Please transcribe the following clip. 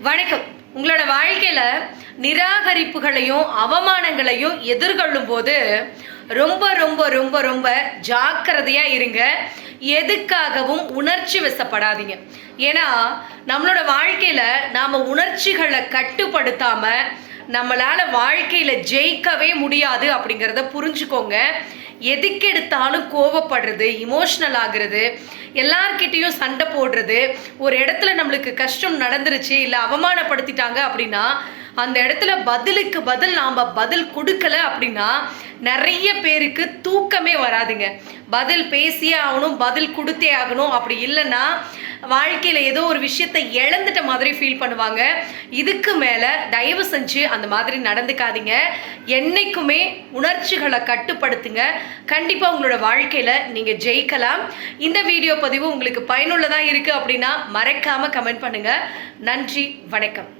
வணக்கம். உங்களோட வாழ்க்கையில நிராகரிப்புகளையும் அவமானங்களையும் எதிர்கொள்ளும் போது ரொம்ப ரொம்ப ரொம்ப ரொம்ப ஜாக்கிரதையா இருங்க. எதுக்காகவும் உணர்ச்சி வசப்படாதீங்க. ஏன்னா நம்மளோட வாழ்க்கையில நாம உணர்ச்சிகளை கட்டுப்படுத்தாம நம்மளால வாழ்க்கையில ஜெயிக்கவே முடியாது அப்படிங்கிறத புரிஞ்சுக்கோங்க. எதுக்கு எடுத்தாலும் கோவப்படுறது இமோஷ்னல் ஆகுறது எல்லார்கிட்டேயும் சண்டை போடுறது ஒரு இடத்துல நம்மளுக்கு கஷ்டம் நடந்துருச்சு இல்லை அவமானப்படுத்திட்டாங்க அப்படின்னா அந்த இடத்துல பதிலுக்கு பதில் நாம் பதில் கொடுக்கல அப்படின்னா நிறைய பேருக்கு தூக்கமே வராதுங்க. பதில் பேசியே ஆகணும் பதில் கொடுத்தே ஆகணும். அப்படி இல்லைன்னா வாழ்க்கையில் ஏதோ ஒரு விஷயத்தை இழந்துட்ட மாதிரி ஃபீல் பண்ணுவாங்க. இதுக்கு மேலே தயவு செஞ்சு அந்த மாதிரி நடந்துக்காதீங்க. என்றைக்குமே உணர்ச்சிகளை கட்டுப்படுத்துங்க. கண்டிப்பாக உங்களோட வாழ்க்கையில் நீங்கள் ஜெயிக்கலாம். இந்த வீடியோ பதிவு உங்களுக்கு பயனுள்ளதாக இருக்குது அப்படின்னா மறக்காமல் கமெண்ட் பண்ணுங்கள் நன்றி வணக்கம்.